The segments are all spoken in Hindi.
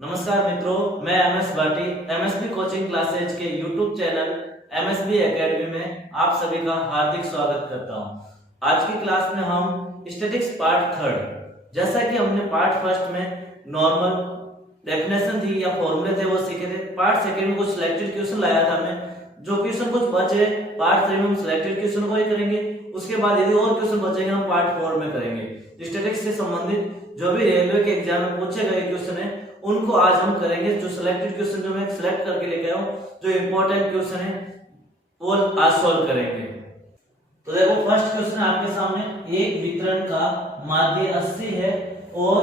नमस्कार मित्रों, मैं MS Bhati MSB coaching classes के यूट्यूब चैनल एमएसबी एकेडमी में आप सभी का हार्दिक स्वागत करता हूं। आज की क्लास में हम स्टैटिक्स पार्ट थर्ड, जैसा कि हमने पार्ट फर्स्ट में नॉर्मल डेफिनेशन थी या फॉर्मूले थे वो सीखे थे। पार्ट सेकंड में कुछ सिलेक्टेड क्वेश्चन लाया था मैं, जो क्वेश्चन कुछ बचे पार्ट थ्री में हम सिलेक्टेड क्वेश्चन को ही करेंगे। उसके बाद यदि और क्वेश्चन बचेंगे हम पार्ट फोर में करेंगे। स्टैटिक्स से संबंधित जो भी रेलवे के एग्जाम में पूछे गए क्वेश्चन है उनको आज हम करेंगे। जो सिलेक्टेड क्वेश्चन जो मैं सिलेक्ट करके लेके आया हूं, जो इंपॉर्टेंट क्वेश्चन है वो आज सॉल्व करेंगे। तो देखो फर्स्ट क्वेश्चन आपके सामने, एक वितरण का माध्य 80 है और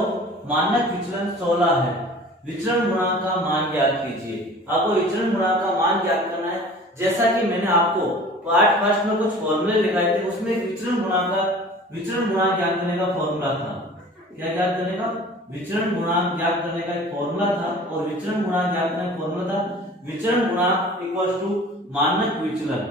मानक विचलन 16 है। विचरण गुणांक का मान ज्ञात कीजिए। आपको विचरण गुणांक का मान ज्ञात करना है। जैसा कि मैंने आपको पार्ट फर्स्ट में कुछ फॉर्मूले लिखाए थे, उसमें विचरण गुणांक ज्ञात करने का फॉर्मूला था। क्या ज्ञात करने का? विचरण गुणांक ज्ञात करने का एक फॉर्मूला था। और विचरण गुणांक ज्ञात करने का फॉर्मूला था विचरण गुणांक इक्वल्स टू मानक विचलन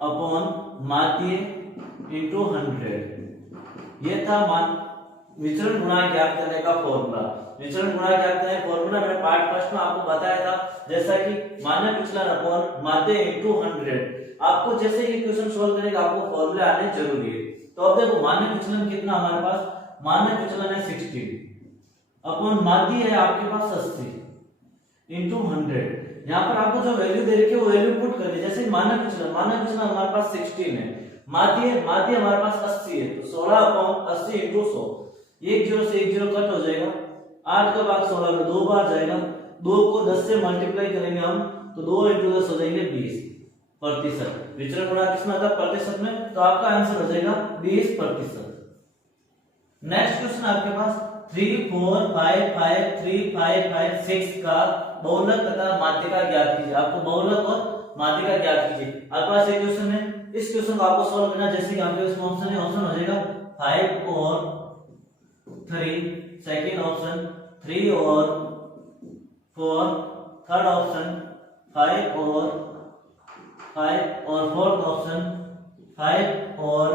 अपॉन माध्य इनटू 100। ये था विचरण गुणांक ज्ञात करने का फॉर्मूला। विचरण गुणांक ज्ञात करने का फॉर्मूला मैंने पार्ट फर्स्ट में आपको बताया था, जैसा कि मानक विचलन अपॉन माध्य इनटू 100। आपको जैसे ये क्वेश्चन सॉल्व करेंगे आपको फॉर्मूले आने जरूरी है। तो अब देखो मानक विचलन कितना हमारे पास, मानक विचलन है 60 अपॉन माध्य है आपके पास 80 इनटू 100। यहाँ पर आपको जो वैल्यू दे रखी है वो वैल्यू पुट करनी है। जैसे मानक विचलन हमारे पास 16 है, माध्य हमारे पास 80 है, तो 16 अपॉन 80 इनटू 100। एक जीरो से एक जीरो कट हो जाएगा, 8 का भाग 16 में 2 बार जाएगा। 2 को 10 से मल्टीप्लाई करेंगे हम तो 2 इंटू 10 हो जाएंगे 20%। विचरण गुणांक किसमें आता है? प्रतिशत में। तो आपका आंसर हो जाएगा 20%। नेक्स्ट क्वेश्चन आपके पास 3 4 5 5 3 5 5 6 का बहुलक तथा माध्यिका ज्ञात कीजिए। आपको बहुलक और माध्यिका ज्ञात कीजिए। आपके पास एक क्वेश्चन है, इस क्वेश्चन को आपको सॉल्व करना है। जैसे कि आपके पास ऑप्शन है, ऑप्शन हो जाएगा 5 और 3, सेकंड ऑप्शन 3 और 4, थर्ड ऑप्शन 5 और फोर्थ ऑप्शन 5 और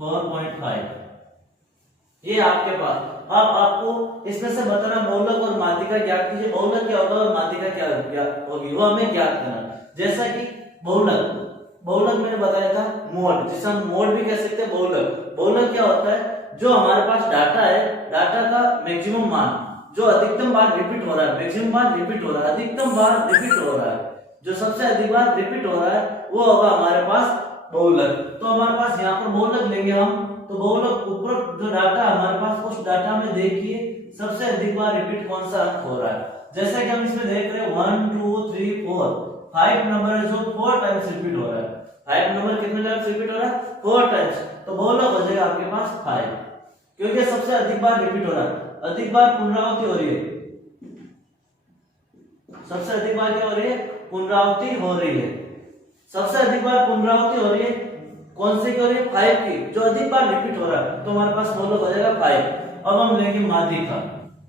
4.5। ये आपके पास। अब आपको इसमें से बताना बहुलक और माध्यिका ज्ञात कीजिए। बहुलक क्या होगा और माध्यिका क्या होगी वो हमें ज्ञात करना। जैसा कि बहुलक मैंने बताया था मोड, जिसे हम मोड भी कह सकते हैं। बहुलक क्या होता है? जो हमारे पास डाटा है, डाटा का मैक्सिमम मान जो अधिकतम बार रिपीट हो रहा है, मैक्सिमम बार रिपीट हो रहा है, अधिकतम बार रिपीट हो रहा है, जो सबसे अधिक बार रिपीट हो रहा है वो होगा हमारे पास बहुलक। तो हमारे पास यहाँ पर बहुलक लेंगे हम, तो बहुलक ऊपर जो डाटा हमारे पास, उस डाटा में देखिए सबसे अधिक बार रिपीट कौन सा अंक हो रहा है। जैसा कि हम इसमें देख रहे हैं 1 2 3 4 5 नंबर है जो 4 टाइम्स रिपीट हो रहा है। 5 नंबर कितने टाइम्स रिपीट हो रहा है? 4 टाइम्स। तो बहुलक हो जाएगा आपके पास 5, क्योंकि सबसे अधिक बार रिपीट हो रहा है, अधिक बार पुनरावृत्ति हो रही है। सबसे अधिक बार क्या हो रही है? पुनरावृत्ति हो रही है। सबसे अधिक बार पुनरावृत्ति हो रही है कौन सी की हो रही है? 5 की, जो अधिक बार रिपीट हो रहा है। तो हमारे पास बहुलक हो जाएगा 5। अब हम लेंगे माध्यिका,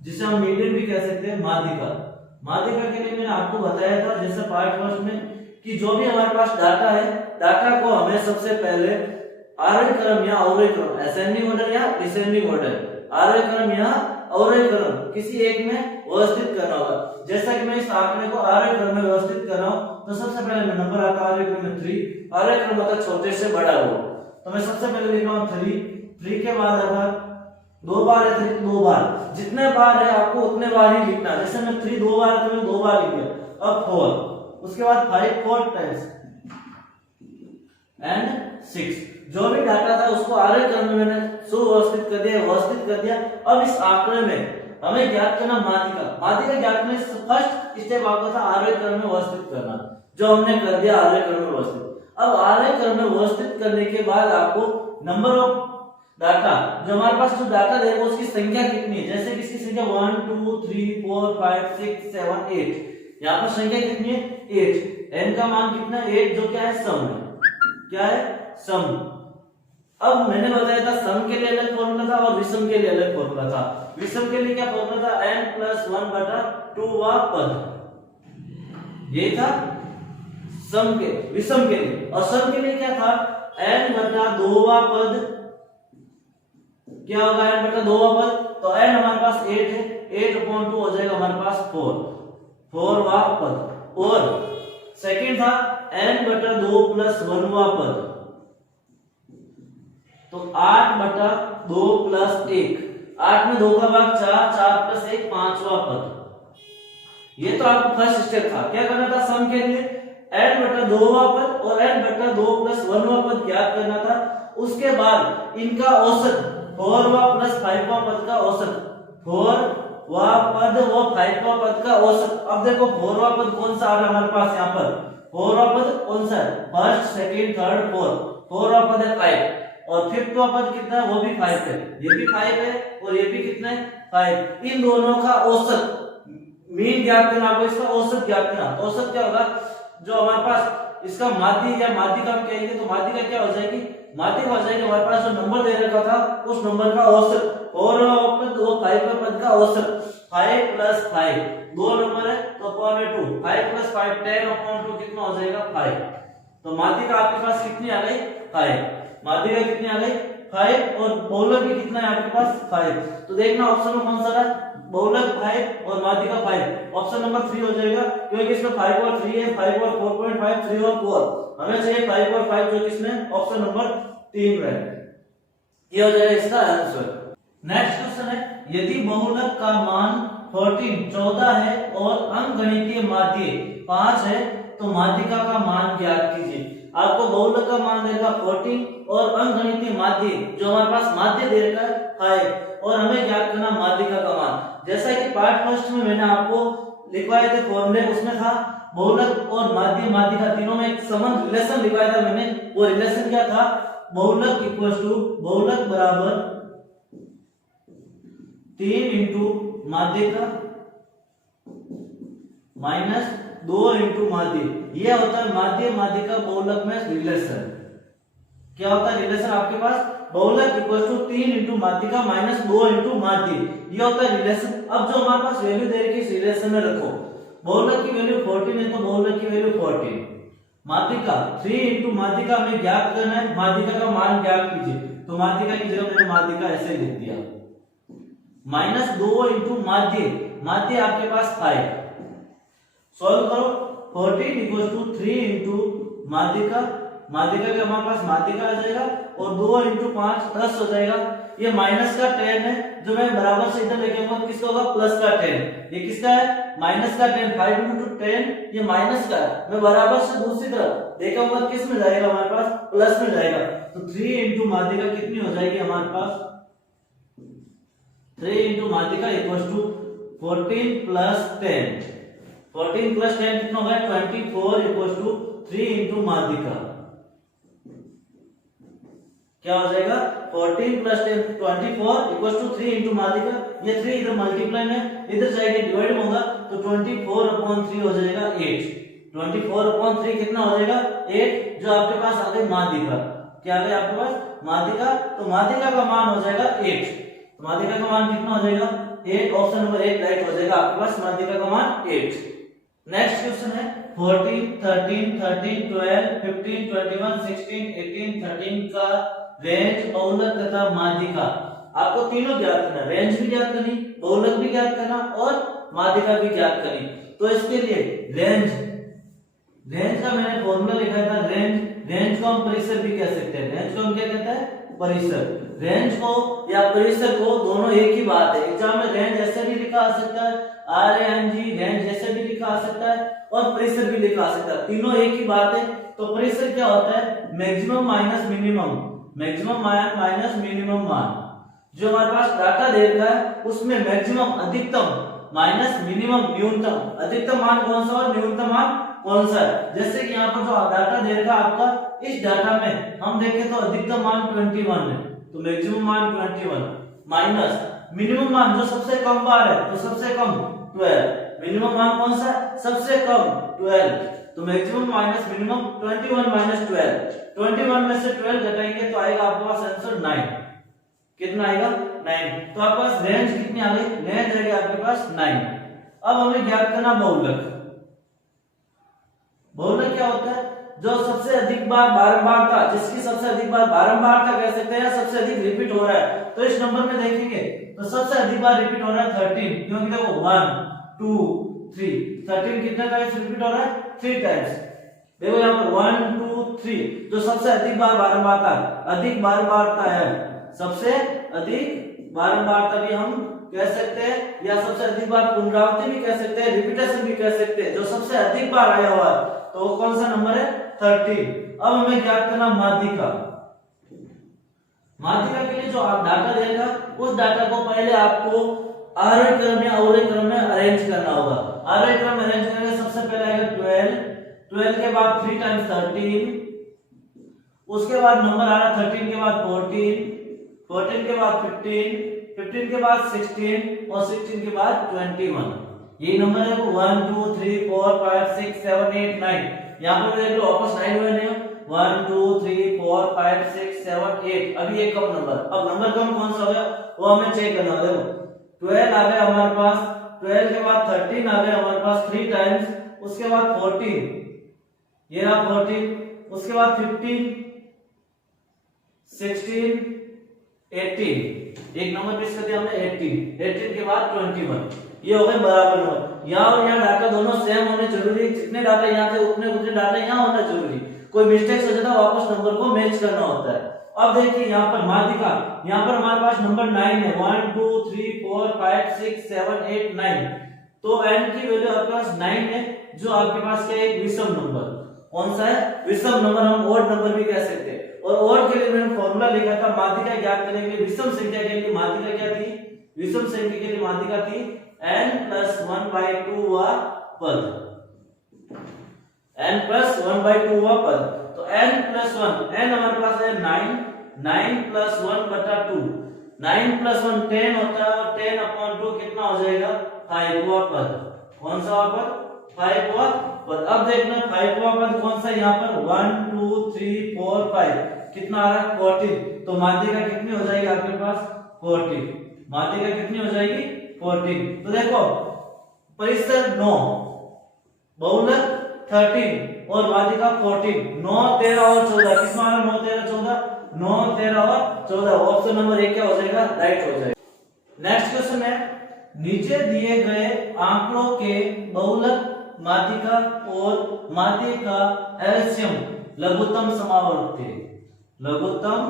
जिसे हम मीडियन भी कह सकते हैं। माध्यिका के लिए मैंने आपको बताया था जैसे पार्ट फर्स्ट में कि जो भी हमारे पास डाटा है, डाटा को हमें सबसे पहले आरोही क्रम या अवरोही क्रम, असेंडिंग ऑर्डर या डिसेंडिंग ऑर्डर, आरोही क्रम या अवरोही क्रम किसी एक में व्यवस्थित करना होगा। जैसा कि मैं इस आंकड़े को आरोही क्रम में व्यवस्थित कर रहा हूं, तो सबसे पहले मैं नंबर आता है आरोही क्रम में 3। आरोही क्रम होता है छोटे से बड़ा हो, तो मैं सबसे पहले लिख रहा हूं 3 के बाद अगर 2 बार है 3 2 बार, जितने बार है आपको उतने बार ही लिखना। जैसे मैं 3 2 बार है तो मैं 2 बार लिख दिया। अब 4, उसके बाद 5 4 टाइम्स एंड 6। जो भी डाटा था उसको आरोही क्रम में मैंने सुव्यवस्थित कर दिया। अब इस आंकड़े में हमें ज्ञात करना माध्यिका ज्ञात करने से फर्स्ट स्टेप आपका था आरोही क्रम में व्यवस्थित करना, जो हमने कर दिया आरोही क्रम में व्यवस्थित। अब आरोही क्रम में व्यवस्थित करने के बाद आपको नंबर ऑफ डाटा, जो हमारे पास जो डाटा देगा उसकी संख्या कितनी है। जैसे कि इसकी संख्या 1 2 3 4 5 6 7 8, यहाँ पर संख्या कितनी है? 8। n का मान कितना है? 8, जो क्या है? सम है। क्या है? सम। अब मैंने बताया था सम के लिए अलग फॉर्मूला था और विषम के लिए अलग फॉर्मूला था। विषम के लिए क्या फॉर्मूला था? n+1/2 वा पद। ये था सम के, विषम के लिए। और सम के लिए क्या था? n बटा 2वां पद क्या होगा, n बटा 2वां पद, तो n हमारे पास 8 है, 8/2 हो जाएगा हमारे पास 4वां पद। और सेकंड था n बटा 2 प्लस 1वां पद, तो 8/2 प्लस 1, 8 में 2 का भाग 4, 4 प्लस 1 5वां पद। ये तो आपको फर्स्ट स्टेप था, क्या करना था सम के लिए, n बटा 2वां पद और n बटा 2 प्लस 1वां पद ज्ञात करना था। उसके बाद इनका औसत 4वां प्लस 5वां पद का औसत, 4वां पद व 5वां पद का औसत। अब देखो 4वां पद कौन सा आ रहा है हमारे पास यहाँ पर, 4वां पद कौन सा है, फर्स्ट सेकंड थर्ड फोर्थ, 4वां पद है 5 और 5वां पद कितना है, वो भी 5 है, ये भी 5 है और ये भी कितना है 5। इन दोनों का औसत मीन ज्ञात करना, आपको इसका औसत ज्ञात करना। तो औसत क्या होगा, जो हमारे पास इसका माध्य या माध्यिका हम कहेंगे, तो माध्यिका क्या हो जाएगी, माध्यिका हो जाएगी हमारे पास जो नंबर दे रखा था उस नंबर का औसत और पद वो 5 पद का औसत, 5 प्लस 5 दो नंबर है तो अपॉन में 2, 5 प्लस 5 10/2 कितना हो जाएगा 5। तो माध्यिका आपके पास कितनी आ गई 5, माध्यिका कितनी आ गई 5 और बहुलक भी कितना है आपके पास 5। तो देखना ऑप्शन में कौन सा रहा, बहुलक 5 और माध्यिका 5, ऑप्शन नंबर 3 हो जाएगा, क्योंकि इसमें 5 और 3 है, 5 और 4.5, 3 और 4, हमें चाहिए 5 और 5 जो किसमें ऑप्शन नंबर 3 में, ये हो जाएगा इसका आंसर। नेक्स्ट क्वेश्चन है, यदि बहुलक का मान 14 है और अंकगणितीय माध्य 5 है तो माध्यिका का मान ज्ञात कीजिए। आपको बहुलक का मान देगा 14 और अंकगणितीय माध्य जो हमारे पास माध्य दे रखा है 5 और हमें ज्ञात करना माध्यिका का मान। जैसा कि पार्ट फर्स्ट में मैंने आपको लिखवाए थे फॉर्मूले, उसमें था बहुलक और माध्य माध्यिका तीनों में एक संबंध रिलेशन लिखवाया था मैंने। वो रिलेशन क्या था, बहुलक इक्वल्स टू बहुलक बराबर 3 इंटू माध्यिका माइनस 2 इंटू माध्य। ये होता है माध्य माध्यिका बहुलक में रिलेशन। क्या होता है रिलेशन आपके पास, बहुलक इक्वल टू 3 इंटू माध्यिका माइनस 2 इंटू माध्य, ये होता है रिलेशन। अब जो हमारे पास वैल्यू दे रखी है इस रिलेशन में रखो, बहुलक की वैल्यू 14 है तो बहुलक की वैल्यू 14, माध्यिका 3 इंटू माध्यिका हमें ज्ञात करना है, माध्यिका का मान ज्ञात कीजिए। तो माध्यिका की जगह मैंने माध्यिका ऐसे लिख दिया, माइनस 2 इंटू माध्य, माध्य आपके पास 5, सॉल्व करो 14 इक्वल टू 3 इंटू माध्यिका, माध्यिका का हमारे पास माध्यिका आ जाएगा और 2 इंटू 5 10 हो जाएगा। ये माइनस का 10 है जो मैं बराबर से इधर लेके आऊंगा, किसका होगा प्लस का 10। ये किसका है माइनस का 10, 5 इंटू 10 ये माइनस का है, मैं बराबर से दूसरी तरफ देखा किस में जाएगा हमारे पास प्लस में जाएगा। तो 3 इंटू माध्यिका कितनी हो जाएगी हमारे पास, 3 इंटू माध्यिका इक्वल टू 14 प्लस 10, 14 प्लस 10 कितना होगा 24 इक्वल टू 3 इंटू माध्यिका, क्या हो जाएगा 14 प्लस 10 24 इक्वल टू 3 इंटू माध्यिका। ये 3 इधर मल्टीप्लाई में इधर जाएगा डिवाइड में होगा तो 24/3 हो जाएगा 8, 24/3 कितना हो जाएगा 8, जो आपके पास आ गई माध्यिका। क्या आ गया आपके पास माध्यिका, तो माध्यिका का मान हो जाएगा 8, तो माध्यिका का मान कितना हो जाएगा 8, ऑप्शन नंबर 1 राइट हो जाएगा आपके पास माध्यिका का मान 8। नेक्स्ट क्वेश्चन है 14 13 13 12 15 21 16 18 13 का रेंज बहुलक तथा माध्यिका आपको तीनों ज्ञात करना, रेंज भी ज्ञात करनी, बहुलक भी ज्ञात करना और माध्यिका भी ज्ञात करनी। तो इसके लिए रेंज, रेंज का मैंने फॉर्मूला लिखा था, रेंज को हम परिसर भी कह सकते हैं, रेंज को हम क्या कहते हैं परिसर। रेंज को या परिसर को दोनों एक ही बात है, एग्जाम में रेंज ऐसे भी लिखा आ सकता है, RANG रेंज ऐसे भी लिखा आ सकता है और परिसर भी लिखा आ सकता है, तीनों एक ही बात है। तो परिसर क्या होता है maximum minus minimum, maximum minus minimum मान। जो हमारे पास डाटा दे रखा है उसमें मैक्सिमम अधिकतम माइनस मिनिमम न्यूनतम, अधिकतम मान कौन सा और न्यूनतम मान कौन सा है। जैसे कि यहाँ पर जो डाटा दे रखा है आपका, इस डाटा में हम देखें तो अधिकतम मान 21 है तो मैक्सिमम मान 21 माइनस मिनिमम मान जो सबसे कम बार है तो सबसे कम 12, मिनिमम मान कौन सा सबसे कम 12, तो मैक्सिमम माइनस मिनिमम 21 माइनस 12, 21 में से 12 घटाएंगे तो आएगा आपके पास आंसर 9, कितना आएगा 9। तो आपके पास रेंज कितनी आ गई, रेंज आ गई आपके पास 9। अब हमें ज्ञात करना बहुलक। बहुलक क्या होता है, जो सबसे अधिक बार बारंबार था, जिसकी सबसे अधिक बार बारंबार था कह सकते हैं, सबसे अधिक रिपीट हो रहा है, तो इस नंबर में देखेंगे तो सबसे अधिक बार रिपीट हो रहा है 13, क्योंकि देखो 1 2 3, 13 कितने टाइम्स रिपीट हो रहा है, 3 टाइम्स। देखो यहाँ पर 1 2 3, जो सबसे अधिक बार बारंबार था, अधिक बारंबारता है, सबसे अधिक बारंबारता भी हम कह सकते हैं, या सबसे अधिक बार पुनरावृत्ति भी कह सकते हैं, रिपीटेशन भी कह सकते हैं। जो सबसे अधिक बार आया हुआ है तो वो कौन सा नंबर है, 13। अब हमें ज्ञात करना माध्यिका। माध्यिका के लिए जो आप डाटा देगा, उस डाटा को पहले आपको आरोही क्रम या अवरोही क्रम में अरेंज करना होगा। आरोही क्रम में अरेंज करेंगे, सबसे पहले आएगा 12, 12 के बाद 3 टाइम्स 13, उसके बाद नंबर आ रहा 13 के बाद 14, 14 के बाद 15, 15 के बाद 16 और 16 के बाद 21। ये नंबर है 1 2 3 4 5 6 7 8 9। यहाँ पर देख लो वापस 9 हुए नहीं, 1 2 3 4 5 6 7 8। अभी ये कम नंबर, अब नंबर कम कौन सा हो गया वो हमें चेक करना है। देखो 12 आ गया हमारे पास, 12 के बाद 13 आ गया हमारे पास 3 टाइम्स, उसके बाद 14, ये रहा 14, उसके बाद 15 16 18, एक नंबर मिस कर दिया हमने 18, 18 के बाद 21। ये हो गए बराबर नंबर। यहाँ और यहाँ डाटा दोनों सेम होने जरूरी, जितने डाटा यहाँ थे उतने डाटा यहाँ होना जरूरी। कोई मिस्टेक हो जाता है वापस नंबर को मैच करना होता है। अब देखिए यहाँ पर माध्यिका, यहाँ पर हमारे पास नंबर 9 है, 1 2 3 4 5 6 7 8 9। तो n की वैल्यू आपके पास 9 है, जो आपके पास क्या है, एक विषम नंबर। कौन सा है, विषम नंबर, हम ओड नंबर भी कह सकते हैं। और ओड के लिए मैंने फॉर्मूला लिखा था माध्यिका ज्ञात करने के लिए। विषम संख्या के लिए माध्यिका क्या थी, विषम संख्या के लिए माध्यिका थी n+1/2 वा पद, n+1/2 वा पद। तो n+1, n हमारे पास है 9, 9+1/2, 9+1 10 होता है, 10/2 कितना हो जाएगा, 5 वा पद। कौन सा पद, 5 वा पद। अब देखना 5 वा पद कौन सा, यहाँ पर 1 2 3 4 5 कितना आ रहा है, 14। तो माध्यिका कितनी हो जाएगी आपके पास, 14। माध्यिका कितनी हो जाएगी, 14। तो देखो परिसर 9, बहुलक 13 और माध्यिका 14, 9 13 और 14 कितना आ रहा है, 9 13 14, 9 13 और 14। ऑप्शन नंबर 1 क्या हो जाएगा, राइट हो जाएगा। नेक्स्ट क्वेश्चन है, नीचे दिए गए आंकड़ों के बहुलक माध्यिका और माध्य का एलसीएम लघुत्तम समावर्ती, लघुत्तम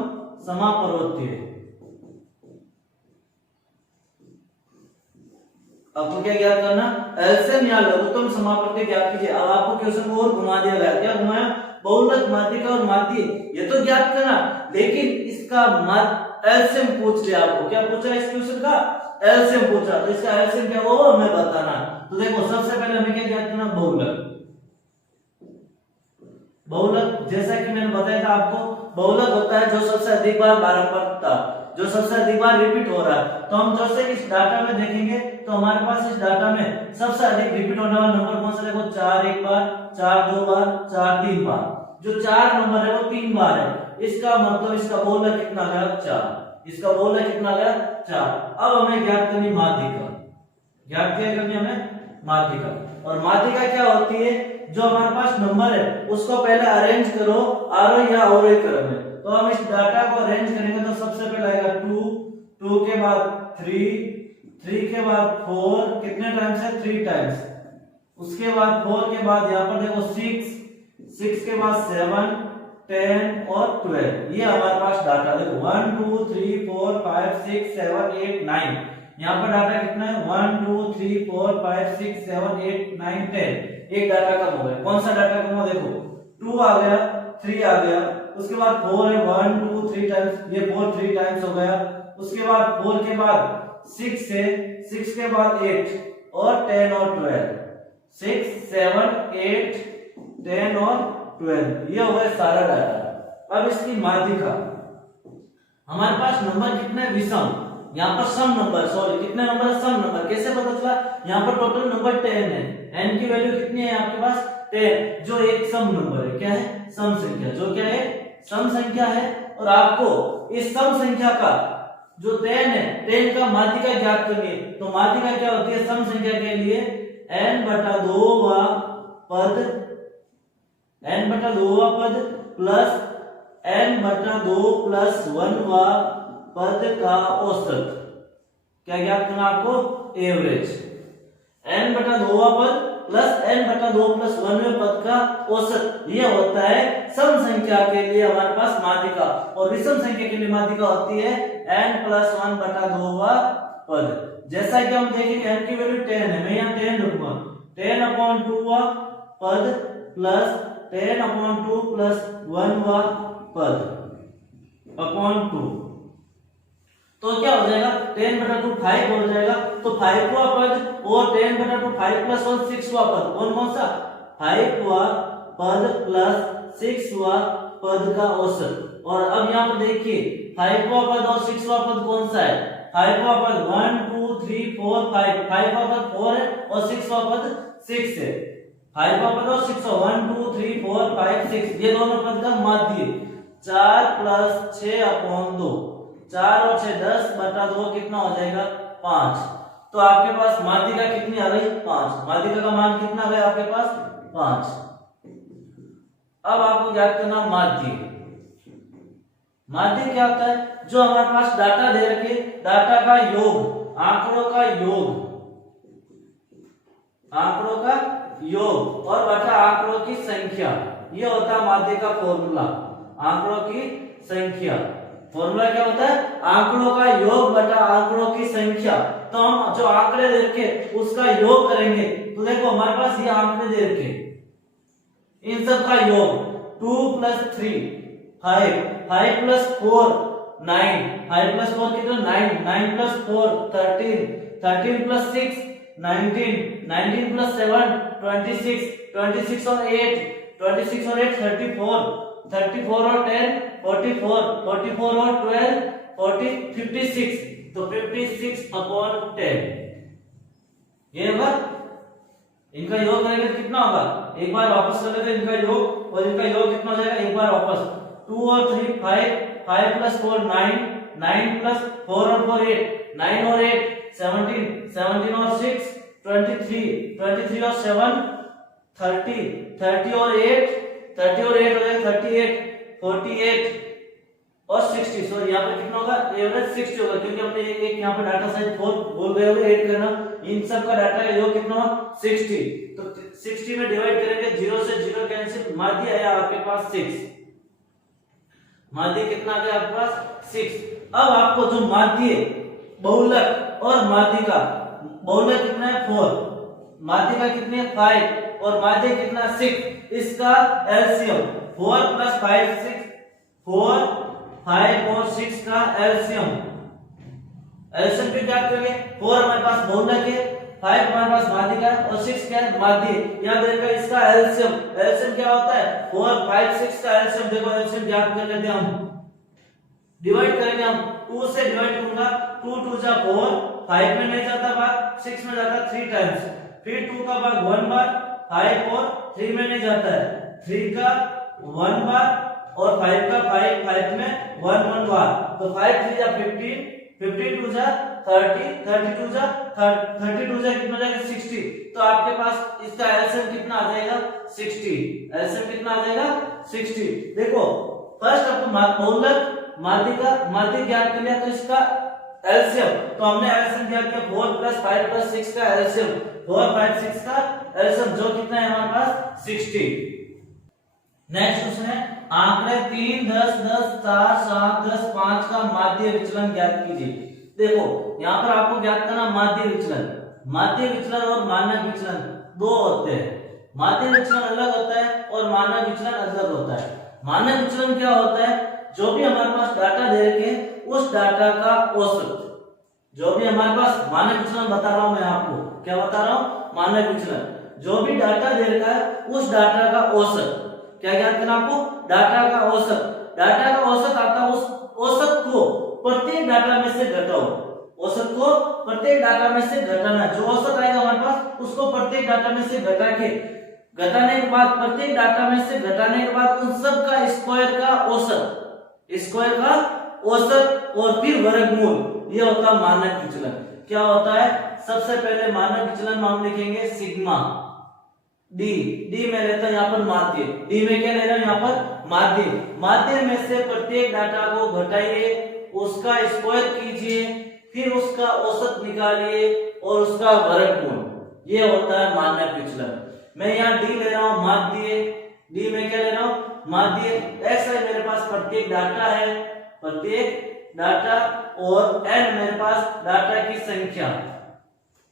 समापवर्ती। आपको क्या ज्ञात करना, एलसीएम या लघुत्तम समापवर्ती ज्ञात कीजिए। अब आपको क्वेश्चन को और घुमा दिया गया, क्या घुमाया, बहुलक माध्यिका और माध्य ये तो ज्ञात करना, लेकिन इसका एलसीएम पूछ लिया आपको। क्या पूछा इस क्वेश्चन का, एलसीएम पूछा, तो इसका एलसीएम क्या वो हमें बताना। तो देखो सबसे पहले हमें क्या ज्ञात करना, बहुलक। बहुलक जैसा कि मैंने बताया था आपको, बहुलक होता है जो सबसे अधिक बार बारंबारता, जो सबसे अधिक बार रिपीट हो रहा है। तो हम जैसे इस डाटा में देखेंगे तो हमारे पास इस डाटा में सबसे अधिक रिपीट होने वाला नंबर कौन सा, देखो 4 एक बार, 4 दो बार, 4 तीन बार। जो 4 नंबर है वो 3 बार है, इसका मतलब इसका बहुलक कितना गया, 4। इसका बहुलक कितना गया, 4। अब हमें ज्ञात करनी माध्यिका, ज्ञात क्या करनी हमें, माध्यिका। और माध्यिका क्या होती है, जो हमारे पास नंबर है उसको पहले अरेंज करो आरोही या अवरोही क्रम में। तो हम इस डाटा को अरेंज करेंगे तो सबसे पहले आएगा 2, 2 के बाद 3, 3 के बाद 4, कितने टाइम्स है, 3 टाइम्स। उसके बाद 4 के बाद यहाँ पर देखो 6, 6 के बाद 7, 10 और 12। ये हमारे पास डाटा देखो 1 2 3 4 5 6 7 8 9। यहाँ पर डाटा कितना है, 1 2 3 4 5 6 7 8 9 10। एक डाटा कम हो गया, कौन सा डाटा कम हो, देखो 2 आ गया, 3 आ गया, उसके बाद 4 है, 1 2 3 टाइम्स, ये 4 3 टाइम्स हो गया। उसके बाद 4 के बाद 6 है, 6 के बाद 8 और 10 और 12, 6 7 8 10 और 12। ये हो गया सारा डाटा। अब इसकी माध्यिका, हमारे पास नंबर कितने विषम, यहाँ पर सम नंबर, सॉरी कितने नंबर, सम नंबर। कैसे पता चला, यहाँ पर टोटल नंबर 10 है, n की वैल्यू कितनी है आपके पास, 10, जो एक सम नंबर है। क्या है, सम संख्या, जो क्या है, सम संख्या है। और आपको इस सम संख्या का जो 10 है, 10 का माध्यिका ज्ञात करनी है। तो माध्यिका क्या होती है सम संख्या के लिए, n/2 वा पद n बटा 2वां पद प्लस n बटा 2 प्लस 1वां पद का औसत। क्या ज्ञात करना आपको? एवरेज। n बटा 2वां पद प्लस n बटा 2 प्लस 1वें पद का औसत, यह होता है सम संख्या के लिए हमारे पास माध्यिका, और विषम संख्या के लिए माध्यिका होती है n प्लस 1 बटा 2वां पद। जैसा कि हम देखेंगे n की वैल्यू 10 है, मैं यहाँ 10 रखूंगा, 10/2वां पद प्लस 10/2 प्लस 1वां पद अपॉन 2, तो क्या हो जाएगा? 10 बटा 2 5 हो जाएगा, तो 5वां पद और 10 बटा 2 5 प्लस 1 6वां पद, कौन सा? 5वां पद प्लस 6वां पद का औसत। और अब यहाँ पर देखिए 5वां पद और 6वां पद कौन सा है? 5वां पद 1 2 3 4 5, 5वां पद 4 है और 6वां पद 6 है। 5वां पद और 6वां 1 2 3 4 5 6, ये दोनों पद का माध्य 4 प्लस 6/2, 4 और 6 10 बटा 2 कितना हो जाएगा? 5। तो आपके पास माध्यिका कितनी आ गई? 5। माध्यिका का मान कितना आ गया आपके पास? 5। अब आपको ज्ञात करना माध्य। माध्य क्या होता है? जो हमारे पास डाटा दे रखे, डाटा का योग, आंकड़ों का योग, आंकड़ों का योग और बटा आंकड़ों की संख्या, ये होता है माध्य का फॉर्मूला। आंकड़ों की संख्या, फॉर्मूला क्या होता है? आंकड़ों का योग बटा आंकड़ों की संख्या। तो हम जो आंकड़े दे रखे उसका योग करेंगे, तो देखो हमारे पास ये आंकड़े दे रखे, इन सब का योग 2 प्लस 3 5, 5 प्लस 4 9, 5 प्लस 4 कितना? 9, 9 प्लस 4 13, 13 प्लस 6 19, 19 प्लस 7 26, 26 और 8 26 और 8 34, 34 और 10 44, 44 और 12 40 56, तो 56/10 ये होगा। इनका योग करेंगे तो कितना होगा? एक बार वापस कर लेते हैं इनका योग, और इनका योग कितना हो जाएगा? एक बार वापस 2 और 3 5, 5 प्लस 4 9, 9 प्लस 4 और 4 8, 9 और 8 17, 17 और 6 23, 23 और 7 30, 30 और 8 30 और 8 हो जाएगा 38, 48 और 60। सॉरी यहाँ पे कितना होगा? एवरेज 60 होगा, क्योंकि हमने एक यहाँ पे डाटा साइज 4 बोल गए होंगे ऐड करना, इन सब का डाटा का योग कितना होगा? 60। तो 60 में डिवाइड करेंगे, 0 से 0 कैंसिल, माध्य आया आपके पास 6। माध्य कितना आ गया आपके पास? 6। अब आपको जो माध्य, बहुलक और माध्यिका, बहुलक कितना है? 4, माध्यिका कितनी है? 5 और माध्य कितना? 6, इसका एलसीएम 4 प्लस 5 6, 4 5 और 6 का एलसीएम, एलसीएम भी ज्ञात करेंगे। 4 हमारे पास बहुलक है, 5 हमारे पास माध्यिका है और 6 क्या है? माध्य। याद रखिएगा इसका एलसीएम, एलसीएम क्या होता है? 4 5 6 का एलसीएम, देखो एलसीएम ज्ञात कर लेते हैं हम, डिवाइड करेंगे हम, 2 से डिवाइड करूंगा, 2 2 जा 4, 5 में नहीं जाता भाग, 6 में जाता 3 टाइम्स, फिर 2 का भाग 1 बार, 5 और 3 में नहीं जाता है, 3 का 1 बार और 5 का 5 में 1 1 बार, तो 5 3 जा 15, 15 2 जा 30, 32 जा 32 जा कितना जाएगा? 60। तो आपके पास इसका एलसीएम कितना आ जाएगा? 60। एलसीएम कितना आ जाएगा? 60। देखो फर्स्ट आपको बहुलक माध्यिका, माध्य ज्ञात कर लिया, तो इसका एलसीएम, तो हमने एलसीएम ज्ञात किया 4 प्लस 5 प्लस 6 का एलसीएम, 4 5 6 का एलसीएम, जो कितना है हमारे पास? 60। नेक्स्ट क्वेश्चन है आंकड़े 3 10 10 4 7 10 5 का माध्य विचलन ज्ञात कीजिए। देखो यहाँ पर आपको ज्ञात करना माध्य विचलन। माध्य विचलन और मानक विचलन दो होते हैं। माध्य विचलन अलग होता है और मानक विचलन अलग होता है। मानक विचलन क्या होता है? जो भी हमारे पास डाटा दे रखे उस डाटा का औसत, जो भी हमारे पास मानक विचलन बता रहा हूं मैं आपको, क्या बता रहा हूं? मानक विचलन। जो भी डाटा दे रखा है उस डाटा का औसत, क्या ज्ञात करना आपको? डाटा का औसत। डाटा का औसत आता है, उस औसत को प्रत्येक डाटा में से घटाओ, औसत को प्रत्येक डाटा में से घटाना। जो औसत आएगा हमारे पास उसको प्रत्येक डाटा में से घटा के, घटाने के बाद प्रत्येक डाटा में से घटाने के बाद उन सब का स्क्वायर का औसत, स्क्वायर का औसत और फिर वर्गमूल, ये होता है मानक विचलन। क्या होता है? सबसे पहले मानक विचलन में हम लिखेंगे सिग्मा। डी, डी में लेता हूं यहाँ पर माध्य, डी में क्या ले रहा हूं यहाँ पर माध्य, माध्य में से प्रत्येक डाटा को घटाइए, उसका स्क्वायर कीजिए, फिर उसका औसत निकालिए और उसका वर्गमूल, ये होता है मानक विचलन। मैं यहाँ डी ले रहा हूँ माध्य, डी में क्या ले रहा हूँ माध्य, ऐसा मेरे पास प्रत्येक डाटा है, प्रत्येक डाटा, और एन मेरे पास डाटा की संख्या,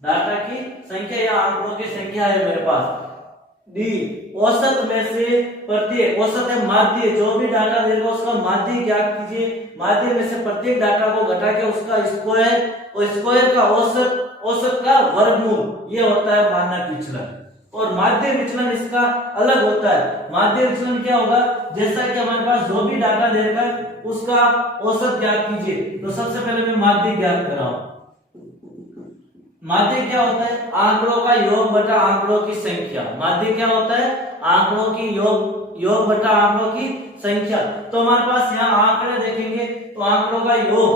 डाटा की संख्या या आंकड़ों की संख्या है मेरे पास। डी औसत में से प्रत्येक, औसत है माध्य, जो भी डाटा देगा उसका माध्य ज्ञात कीजिए, माध्य में से प्रत्येक डाटा को घटा के उसका स्क्वायर और स्क्वायर का औसत, औसत का वर्गमूल, ये होता है मानक विचलन। और माध्य विचलन इसका अलग होता है। माध्य विचलन क्या होगा, जैसा कि हमारे पास जो भी डाटा देगा उसका औसत ज्ञात कीजिए, तो सबसे पहले मैं माध्य ज्ञात कर रहा हूं। माध्य क्या होता है, आंकड़ों का योग बटा आंकड़ों की संख्या। माध्य क्या होता है, आंकड़ों की योग बटा आंकड़ों की संख्या। तो हमारे पास यहाँ आंकड़े देखेंगे तो आंकड़ों का योग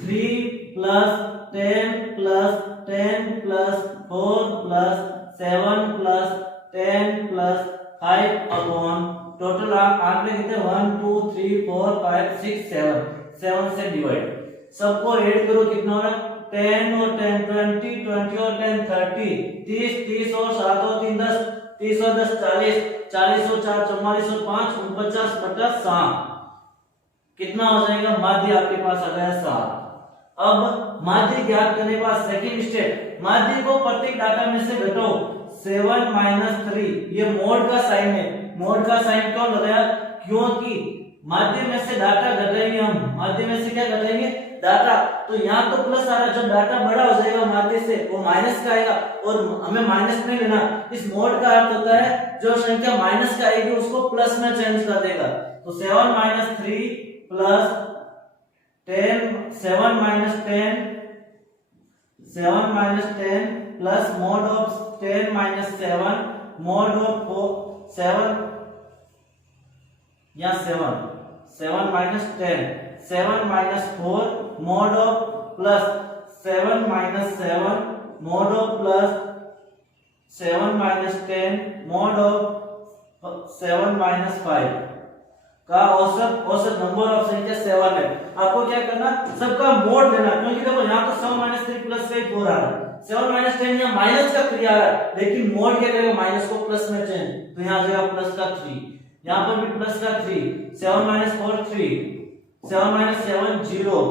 3 plus 10 plus 10 plus 4 plus 7 plus 10 plus 5 upon total आंकड़े कितने 1 2 3 4 5 6 7 से डिवाइड, सबको ऐड करो कितना हो रहा है 10 और 10 20 20 और 10 30 30 30 और 7 और 3 10 30 और 10 40 40 और 4 44 और 5 49 बटा 7, कितना हो जाएगा माध्य आपके पास आ गया 7। अब माध्य ज्ञात करने के बाद सेकंड स्टेप, माध्य को प्रत्येक डाटा में से घटाओ 7 - 3, ये मोड का साइन है। मोड का साइन क्यों लगाया, क्योंकि माध्य में से डाटा घटाएंगे हम, माध्य में से क्या घटाएंगे डाटा, तो यहाँ तो प्लस आ रहा है, जब डाटा बड़ा हो जाएगा माध्य से वो माइनस का आएगा, और हमें माइनस नहीं लेना। इस मोड का अर्थ होता है जो संख्या माइनस का आएगी उसको प्लस में चेंज कर देगा। तो 7 - 3 plus 10 7 - 10 7 - 10 plus mod of 10 - 7 mod of 7 या 7 7 - 10 7 - 4 mod of plus 7 - 7 mod of plus 7 - 10 mod of 7 - 5 का औसत नंबर ऑफ संख्या 7 है। आपको क्या करना, सबका मोड लेना, क्योंकि देखो यहाँ तो 7 - 3 प्लस 8 हो रहा है, 7 - 10 यहाँ माइनस का 3 आ रहा है, लेकिन मोड क्या करेगा माइनस को प्लस में चेंज, तो यहाँ आ जाएगा प्लस का 3, यहाँ पर भी प्लस का 3 7 - 4 3 7 - 7 0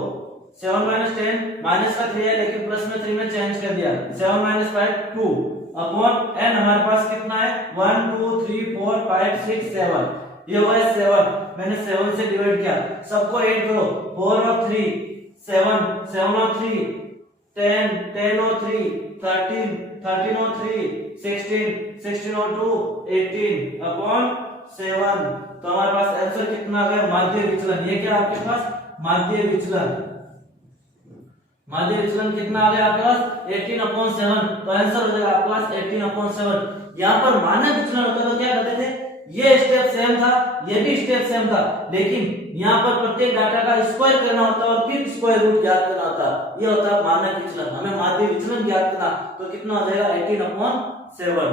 7 - 10 माइनस का 3 है लेकिन प्लस में 3 में चेंज कर दिया, 7 - 5 2 अपॉन n हमारे पास कितना है 1 2 3 4 5 6 7, ये हुआ है 7, मैंने 7 से डिवाइड किया, सबको ऐड करो 4 और 3 7 7 और 3 10 10 और 3 13 13 और 3 16 16 और 2 18 अपॉन 7। तो हमारे पास आंसर कितना आ गया माध्य विचलन, ये क्या आपके पास माध्य विचलन, माध्य विचलन कितना आ गया आपके पास 18/7, तो आंसर हो जाएगा आपके पास 18/7। यहाँ पर मानक विचलन होता तो क्या करते थे, ये स्टेप सेम था, ये भी स्टेप सेम था, लेकिन यहाँ पर प्रत्येक डाटा का स्क्वायर करना होता और फिर स्क्वायर रूट ज्ञात करना होता, ये होता है मानक विचलन। हमें माध्य विचलन ज्ञात करना, तो कितना हो जाएगा 18/7।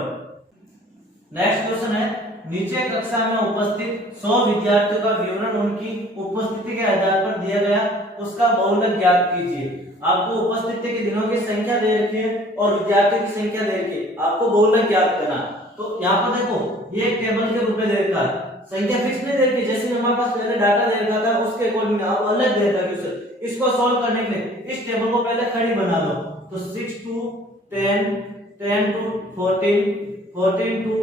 नेक्स्ट क्वेश्चन है, नीचे कक्षा में उपस्थित 100 विद्यार्थियों का विवरण उनकी उपस्थिति के आधार पर दिया गया, उसका बहुलक ज्ञात कीजिए। आपको उपस्थिति के दिनों की संख्या दे रखी है और विद्यार्थियों की संख्या दे रखी है, आपको बहुलक ज्ञात करना। तो यहाँ पर देखो ये एक टेबल के रूप में दे रखा है, संख्या फिक्स नहीं दे रखी, जैसे हमारे पास पहले डाटा दे रखा था उसके अकॉर्डिंग अलग दे रखा है। इसको सॉल्व करने के लिए इस टेबल को पहले खड़ी बना दो, तो 6 to 10 10 to 14 14 to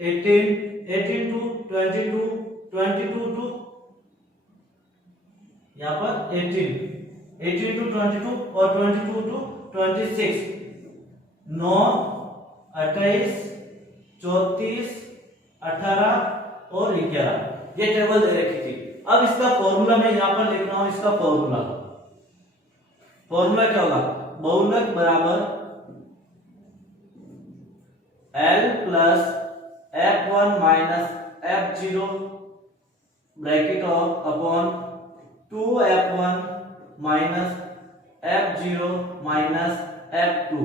18 18 to 22 22 to यहाँ पर 18 18 to 22 और 22 to 26 9 28 34 18 और 11 ये टेबल दे रखी थी। अब इसका फॉर्मूला मैं यहाँ पर लिख रहा हूं, इसका फॉर्मूला क्या होगा, बहुलक बराबर L plus F1 minus F0 bracket of upon 2F1 minus F0 minus F2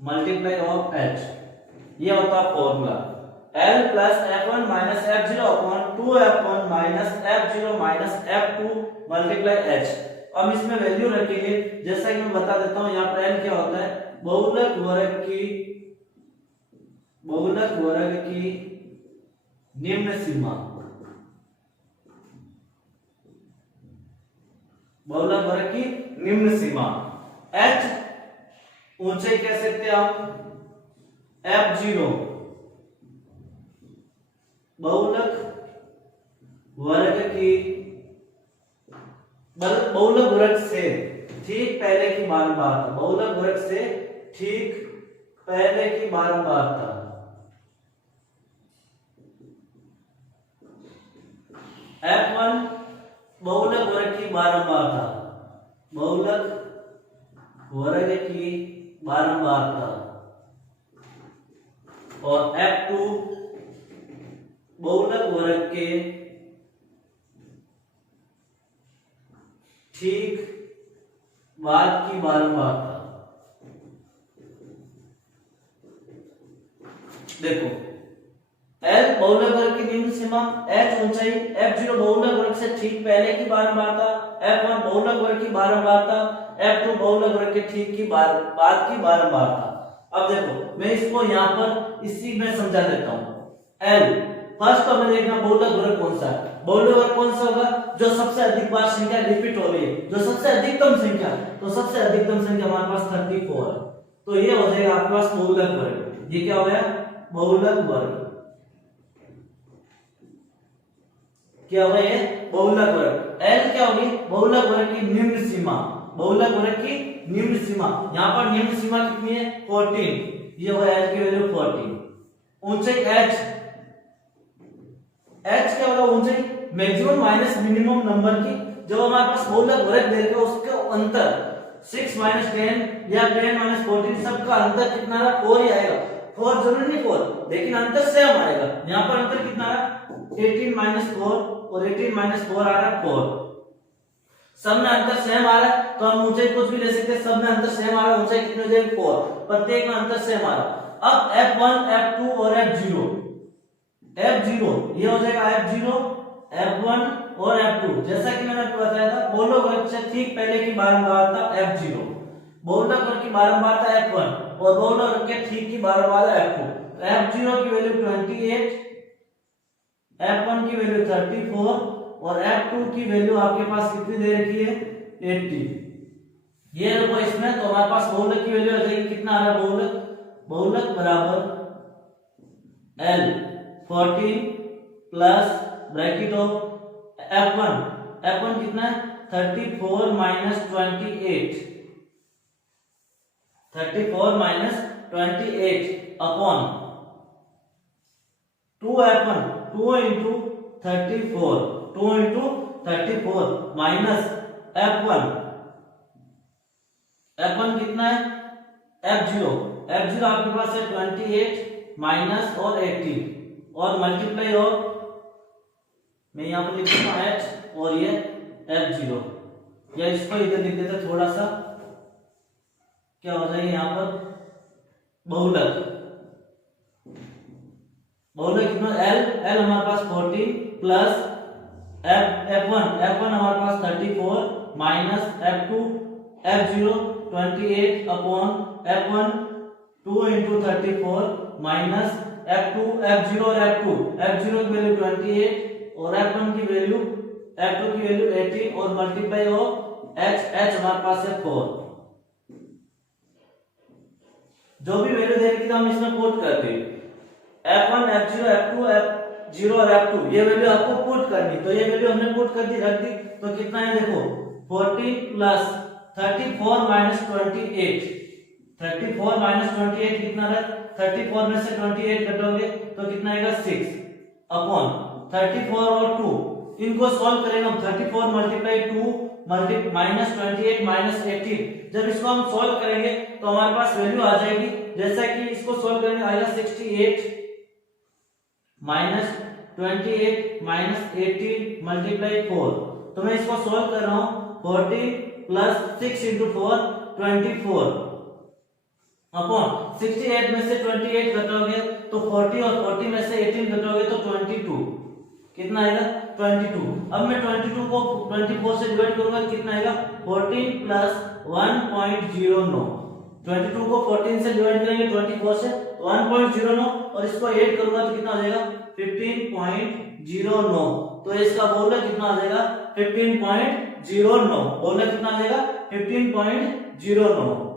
multiply of H। ये होता है formula L plus F1 minus F0 upon 2F1 minus F0 minus F2 multiply H। अब इसमें वैल्यू रखेंगे, जैसा कि मैं बता देता हूं, यहाँ पर L क्या होता है, बहुलक वर्ग की निम्न सीमा। बहुलक वर्ग की निम्न सीमा। H ऊंचाई कह सकते हैं हम F0 बहुलक वर्ग से ठीक पहले की बारंबारता, बहुलक वर्ग से ठीक पहले की बारंबारता। F1 बहुलक वर्ग की बारंबारता, बहुलक वर्ग की बारंबारता, और F2 बहुलक वर्ग के ठीक बाद की बारंबारता। देखो L बहुलक वर्ग की निम्न सीमा, H ऊंचाई, F0 बहुलक वर्ग से ठीक पहले की बारंबारता, F1 बहुलक वर्ग की बारंबारता, F2 बहुलक वर्ग के ठीक की बाद की बारंबारता। अब देखो मैं इसको यहाँ पर इसी में समझा देता हूँ। L फर्स्ट तो हमें देखना बहुलक वर्ग कौन सा है। बहुलक वर्ग कौन सा होगा, जो सबसे अधिक बार संख्या रिपीट हो रही है, जो सबसे अधिकतम संख्या, तो सबसे अधिकतम संख्या हमारे पास 34 है, तो ये हो जाएगा आपके पास बहुलक वर्ग। ये क्या हो गया, बहुलक वर्ग। क्या होगा ये, बहुलक वर्ग। L क्या होगी, बहुलक वर्ग की निम्न सीमा, बहुलक वर्ग की निम्न सीमा। यहाँ पर निम्न सीमा कितनी है, 14, ये होगा L की वैल्यू 14। ऊंचाई H क्या होगा, ऊंचाई मैक्सिमम माइनस मिनिमम नंबर की, जब हमारे पास बहुलक वर्ग देकर उसके अंतर 6 माइनस 10 या 10 माइनस 14 सबका अंतर कितना है, 4 ही आएगा। 4 जरूरी नहीं 4, लेकिन अंतर सेम आएगा। यहाँ पर अंतर कितना है, 18 माइनस 4 और 18 माइनस 4 आ रहा है 4। सब में अंतर सेम आ रहा है, तो हम ऊंचाई कुछ भी ले सकते हैं, सब में अंतर सेम आ रहा है, ऊंचाई कितनी हो जाएगी 4, प्रत्येक में अंतर सेम आ रहा है। अब F1 F2 और F0 ये हो जाएगा F0 F1 और F2। जैसा कि मैंने आपको बताया था, बहुलक वर्ग से ठीक पहले की बारंबारता F0, बहुलक वर्ग की बारंबारता F1 और बहुलक वर्ग के ठीक की बारंबारता F2। F0 की वैल्यू 28, F1 की वैल्यू 34 और F2 की वैल्यू आपके पास कितनी दे रखी है, 80। ये देखो इसमें, तो हमारे पास बहुलक की वैल्यू आ जाएगी, कितना आ रहा है बहुलक बराबर L 14 plus bracket of F1 कितना है, 34 minus 28, 34 minus 28 upon 2F1, 2 into 34 minus F1 कितना है, F0 आपके पास है 28 माइनस और 80 और मल्टीप्लाई और मैं यहाँ पर लिख दूंगा H और ये F0, या इसको इधर लिख देते थोड़ा सा, क्या हो जाएगा यहाँ पर बहुलक कितना, L हमारे पास 14 प्लस F1 हमारे पास 34 minus F0 28 upon F1 2 into 34 minus F0 और F0 की वैल्यू 28 और F2 की वैल्यू 18 और मल्टीप्लाई ऑफ H हमारे पास है 4। जो भी वैल्यू दे रखी है हम इसमें पुट करते हैं, F1 F0 F2 F0 और F2 ये वैल्यू आपको पुट करनी, तो ये वैल्यू हमने पुट कर दी, रख दी, तो कितना है देखो 14 प्लस 34 माइनस 28, 34 माइनस 28 कितना है, 34 में से 28 घटाओगे तो कितना आएगा 6 अपॉन 34 और 2, इनको सॉल्व करेंगे हम, 34 मल्टीप्लाई 2 माइनस 28 माइनस 18, जब इसको हम सॉल्व करेंगे तो हमारे पास वैल्यू आ जाएगी, जैसा कि इसको सॉल्व करेंगे आएगा 68 माइनस 28 माइनस 18 मल्टीप्लाई 4। तो मैं इसको सॉल्व कर रहा हूं, 14 प्लस 6 इंटू 4 24 अपॉन 68 में से 28 घटाओगे तो 40 और 40 में से 18 घटाओगे तो 22 कितना आएगा 22। अब मैं 22 को 24 से डिवाइड करूंगा कितना आएगा 14 प्लस 1.09। 22 को 14 से डिवाइड करेंगे 24 से 1.09 और इसको 8 करूंगा तो कितना आ जाएगा 15.09। तो इसका बोल कितना आ जाएगा 15.09। बोल कितना आ जाएगा 15.09।